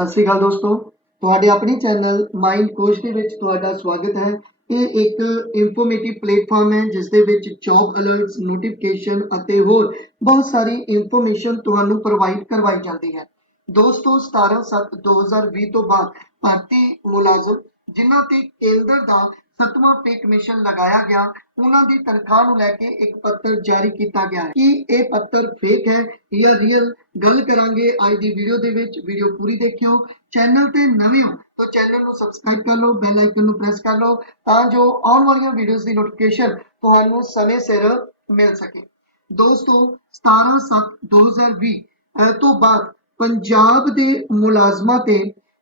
ਸਤਿ ਸ਼੍ਰੀ ਅਕਾਲ ਦੋਸਤੋ। ਤੁਹਾਡੇ ਆਪਣੀ ਚੈਨਲ ਮਾਈਂਡ ਕੋਚ ਦੇ ਵਿੱਚ ਤੁਹਾਡਾ ਸਵਾਗਤ ਹੈ। ਇਹ ਇੱਕ ਇਨਫੋਰਮੇਟਿਵ ਪਲੇਟਫਾਰਮ ਹੈ, ਜਿਸ ਦੇ ਵਿੱਚ ਜੌਬ ਅਲਰਟਸ ਨੋਟੀਫਿਕੇਸ਼ਨ ਅਤੇ ਹੋਰ ਬਹੁਤ ਸਾਰੀ ਇਨਫੋਰਮੇਸ਼ਨ ਤੁਹਾਨੂੰ ਪ੍ਰੋਵਾਈਡ ਕਰਵਾਈ ਜਾਂਦੀ ਹੈ। ਦੋਸਤੋ 17/7/2020 ਤੋਂ ਬਾਅਦ ਭਾਰਤੀ ਮੁਲਾਜ਼ਮ ਜਿਨ੍ਹਾਂ ਤੇ ਕੇਂਦਰ ਦਾ ਸੱਤਵਾਂ ਪੇ ਕਮਿਸ਼ਨ ਲਗਾਇਆ ਗਿਆ। ਉਹਨਾਂ ਦੀ ਤਨਖਾਹ ਨੂੰ ਲੈ ਕੇ ਇੱਕ ਪੱਤਰ ਜਾਰੀ ਕੀਤਾ ਗਿਆ ਹੈ। ਕੀ ਇਹ ਪੱਤਰ ਫੇਕ ਹੈ? ਜਾਂ ਰੀਅਲ ਗੱਲ ਕਰਾਂਗੇ ਅੱਜ ਦੀ ਵੀਡੀਓ ਦੇ ਵਿੱਚ। ਵੀਡੀਓ ਪੂਰੀ ਦੇਖਿਓ। ਚੈਨਲ ਤੇ ਨਵੇਂ ਹੋ ਤਾਂ ਚੈਨਲ ਨੂੰ ਸਬਸਕ੍ਰਾਈਬ ਕਰ ਲਓ ਬੈਲ ਆਈਕਨ ਨੂੰ ਪ੍ਰੈਸ ਕਰ ਲਓ ਤਾਂ ਜੋ ਆਉਣ ਵਾਲੀਆਂ ਵੀਡੀਓਜ਼ ਦੀ ਨੋਟੀਫਿਕੇਸ਼ਨ ਤੁਹਾਨੂੰ ਸਮੇਂ ਸਿਰ ਮਿਲ ਸਕੇ। ਦੋਸਤੋ 17/7/2020 ਅਹ ਤੋਂ ਬਾਅਦ ਪੰਜਾਬ ਦੇ ਮੁਲਾਜ਼ਮਾਂ ਤੇ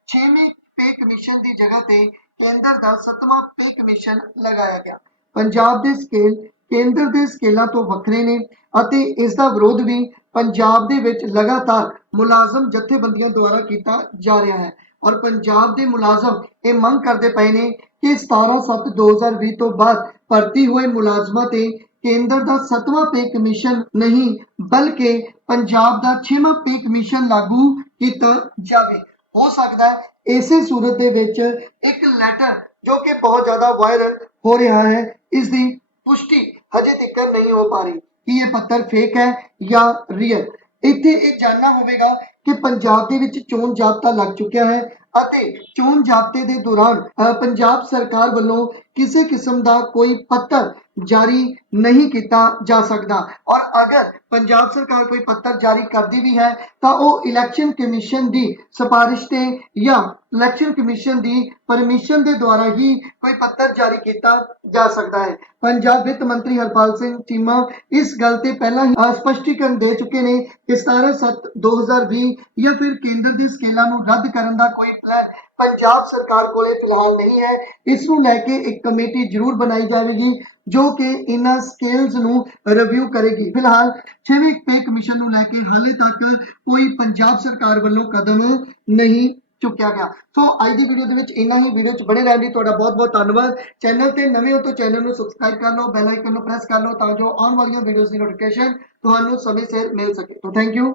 6ਵੇਂ ਪੇ ਕਮਿਸ਼ਨ ਦੀ ਜਗ੍ਹਾ ਤੇ ਕੇਂਦਰ ਦਾ 7ਵਾਂ ਪੇ ਕਮਿਸ਼ਨ ਲਗਾਇਆ ਗਿਆ। ਪੰਜਾਬ ਦੇ ਸਕੇਲ, ਕੇਂਦਰ ਦੇ ਸਕੇਲਾਂ ਤੋਂ ਵੱਖਰੇ ਨੇ ਅਤੇ ਇਸ ਦਾ ਵਿਰੋਧ ਵੀ ਪੰਜਾਬ ਦੇ ਵਿੱਚ ਲਗਾਤਾਰ ਮੁਲਾਜ਼ਮ ਜਥੇਬੰਦੀਆਂ ਦੁਆਰਾ ਕੀਤਾ ਜਾ ਰਿਹਾ ਹੈ। ਔਰ ਪੰਜਾਬ ਦੇ ਮੁਲਾਜ਼ਮ ਇਹ ਮੰਗ ਕਰਦੇ ਪਏ ਨੇ ਕਿ 17/7/2020 ਤੋਂ ਬਾਅਦ ਭਰਤੀ ਹੋਏ ਮੁਲਾਜ਼ਮਾਂ ਤੇ ਕੇਂਦਰ ਦਾ 7ਵਾਂ ਪੇ ਕਮਿਸ਼ਨ ਨਹੀਂ, ਬਲਕਿ ਪੰਜਾਬ ਦਾ 6ਵਾਂ ਪੇ ਕਮਿਸ਼ਨ ਲਾਗੂ ਕੀਤਾ ਜਾਵੇ। ਹੋ ਸਕਦਾ ਹੈ। ਇਸੇ ਸੂਰਤ ਦੇ ਵਿੱਚ ਇੱਕ ਲੈਟਰ ਜੋ ਕਿ ਬਹੁਤ ਜ਼ਿਆਦਾ ਵਾਇਰਲ ਹੋ ਰਿਹਾ ਹੈ ਇਸ ਦੀ ਪੁਸ਼ਟੀ ਹਜੇ ਤੱਕ ਨਹੀਂ ਹੋ ਪਾ ਰਹੀ। ਕਿ ਇਹ ਪੱਤਰ ਫੇਕ ਹੈ ਜਾਂ ਰੀਅਲ ਇੱਥੇ ਇਹ ਜਾਣਨਾ ਹੋਵੇਗਾ ਕਿ ਪੰਜਾਬ ਦੇ ਵਿੱਚ ਚੋਣ ਜਾਬਤਾ ਲੱਗ ਚੁੱਕਿਆ ਹੈ ਅਤੇ ਚੋਣ ਜਾਬਤੇ ਦੇ ਦੌਰਾਨ ਪੰਜਾਬ ਸਰਕਾਰ ਵੱਲੋਂ ਕਿਸੇ ਕਿਸਮ ਦਾ ਕੋਈ ਪੱਤਰ ਜਾਰੀ ਨਹੀਂ ਕੀਤਾ ਜਾ ਸਕਦਾ। ਔਰ ਅਗਰ ਪੰਜਾਬ ਸਰਕਾਰ ਕੋਈ ਪੱਤਰ ਜਾਰੀ ਕਰਦੀ ਵੀ ਹੈ, ਤਾਂ ਉਹ ਇਲੈਕਸ਼ਨ ਕਮਿਸ਼ਨ ਦੀ ਸਿਫਾਰਿਸ਼ ਤੇ ਜਾਂ ਇਲੈਕਸ਼ਨ ਕਮਿਸ਼ਨ ਦੀ ਪਰਮਿਸ਼ਨ ਦੇ ਦੁਆਰਾ ਹੀ ਕੋਈ ਪੱਤਰ ਜਾਰੀ ਕੀਤਾ ਜਾ ਸਕਦਾ ਹੈ। ਪੰਜਾਬ ਵਿੱਤ ਮੰਤਰੀ ਹਰਪਾਲ ਸਿੰਘ ਚੀਮਾ ਇਸ ਗੱਲ ਤੇ ਪਹਿਲਾਂ ਹੀ ਸਪਸ਼ਟੀਕਰਨ ਦੇ ਚੁੱਕੇ ਨੇ ਕਿ 17/7/2020 ਜਾਂ ਫਿਰ ਕੇਂਦਰ ਦੇ ਸਕੇਲਾਂ ਨੂੰ ਰੱਦ ਕਰਨ ਦਾ ਕੋਈ ਪਲਾਨ ਪੰਜਾਬ ਸਰਕਾਰ ਕੋਲੇ ਫਿਲਹਾਲ ਨਹੀਂ ਹੈ। ਇਸ ਨੂੰ ਲੈ ਕੇ ਇੱਕ ਕਮੇਟੀ ਜ਼ਰੂਰ ਬਣਾਈ ਜਾਵੇਗੀ, ਜੋ ਕਿ ਇਹਨਾਂ ਸਕੇਲਸ ਨੂੰ ਰਿਵਿਊ ਕਰੇਗੀ। ਫਿਲਹਾਲ 6ਵੇਂ ਪੇ ਕਮਿਸ਼ਨ ਨੂੰ ਲੈ ਕੇ ਹਾਲੇ ਤੱਕ ਕੋਈ ਪੰਜਾਬ ਸਰਕਾਰ ਵੱਲੋਂ ਕਦਮ ਨਹੀਂ ਚੁੱਕਿਆ ਗਿਆ। ਸੋ, ਅੱਜ ਦੀ ਵੀਡੀਓ ਦੇ ਵਿੱਚ ਇੰਨਾ ਹੀ। ਵੀਡੀਓ 'ਚ ਬਣੇ ਰਹਿਣ ਲਈ ਤੁਹਾਡਾ ਬਹੁਤ ਬਹੁਤ ਧੰਨਵਾਦ। ਚੈਨਲ ਤੇ ਨਵੇਂ ਹੋ ਤਾਂ ਚੈਨਲ ਨੂੰ ਸਬਸਕ੍ਰਾਈਬ ਕਰ ਲਓ ਬੈਲ ਆਈਕਨ ਨੂੰ ਪ੍ਰੈਸ ਕਰ ਲਓ, ਤਾਂ ਜੋ ਆਉਣ ਵਾਲੀਆਂ ਵੀਡੀਓਜ਼ ਦੀ ਨੋਟੀਫਿਕੇਸ਼ਨ ਤੁਹਾਨੂੰ ਸਮੇਂ ਸਿਰ ਮਿਲ ਸਕੇ। ਤੋਂ ਥੈਂਕ ਯੂ